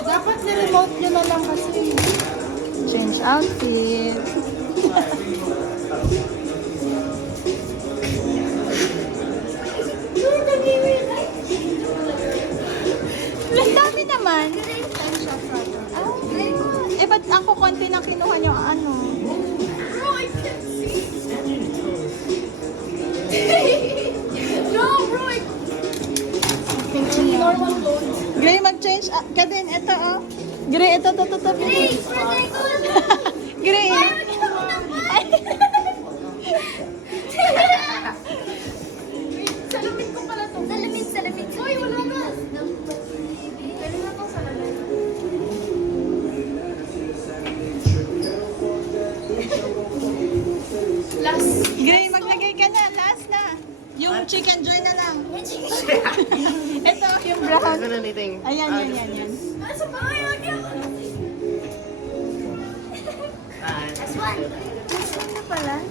Dapat ni-remote nyo na lang kasi. Change outfit. Ang dami naman. Eh, ba't ako konti na kinuha niyo ano? Bro, I can't see. No, bro, I normal load. Gray, mag-change. Ka din, ito oh. Gray, ito. Please, where did I go? Gray. Salamin ko pala to. Salamin. Uy, wala na. Pwede na to salamin. Last. Gray, maglagay ka na. Last na. Yung chicken joy na lang. Ito, yung brown. Ayan. Nasa pa kayo? Last one. Ano pala?